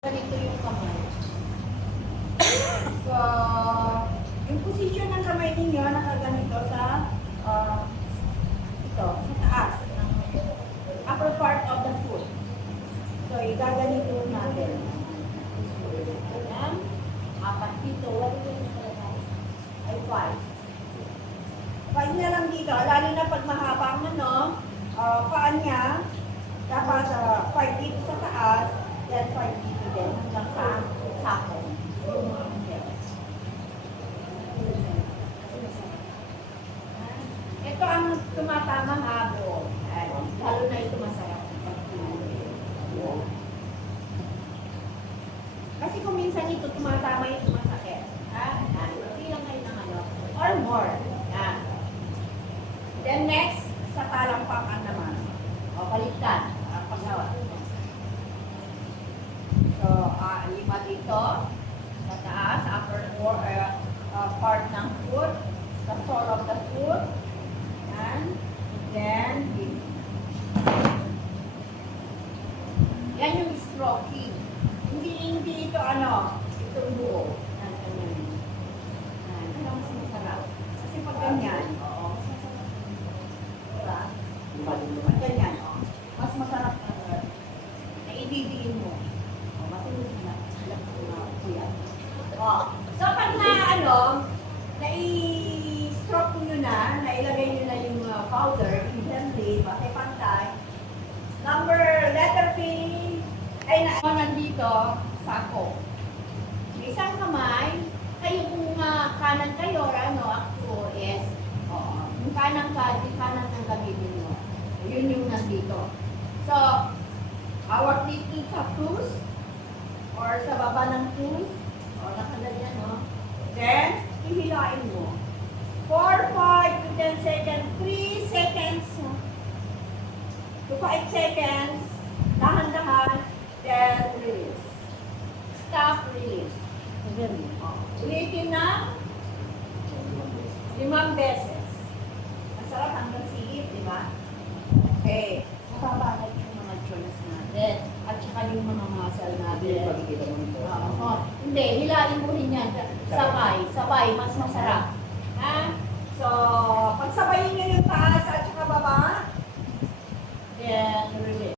Ganito yung kamay. So, yung position ng kamay ninyo nakaganito sa ito, sa taas ng upper part of the foot. So, igaganito natin. Ayan. Apat dito. What is it nakalagay? Ay, 5. 5 na lang dito. Lalo na pag mahaba ang paan niya, dapat 5 dito sa taas, then 5 dito din hanggang sa sako. Ito ang tumatama habo. Lalo na ito masarap. Kasi kung minsan ito tumatama ito masakit. Hindi lang kayo ng or more. Yan. Then next, sa talampakan naman. O, baliktad. Paggawa. So, 5 dito. Sa taas, upper part ng foot. Sa sole of the foot. Yan. Then, dito. Yan yung stroking. Hindi ito ito buo. Yan, ganyan. Yan, ano mas masarap. Kasi pag ganyan, diba? Pag ganyan, mas masarap na ididiin mo. Matulog na. Alam ko na kuya. So pag na-stroke nyo na, nailagay nyo na yung powder, evenly, pati pantay, letter P, ay nandito, sako. Isang kamay, kayo kung kanan kayo, ako is, yung kanan ang gamitin mo. Yun yung nandito. So, hawak dito sa toes, or sa baba ng toes, o nakaganyan, Then, hihilain mo. 4, 5 to 10 seconds, 3 seconds, to 5 seconds, dahan-dahan, then release. Stop, release. Ulitin na 5 beses. Masarap hanggang sigit, di ba? Okay. Mababagay yung mga joints natin. At saka yung mga muscle natin. Hindi, hilain mo rin yan. Sabay, mas masarap. So, pagsabayin nyo yung taas at saka baba, then release.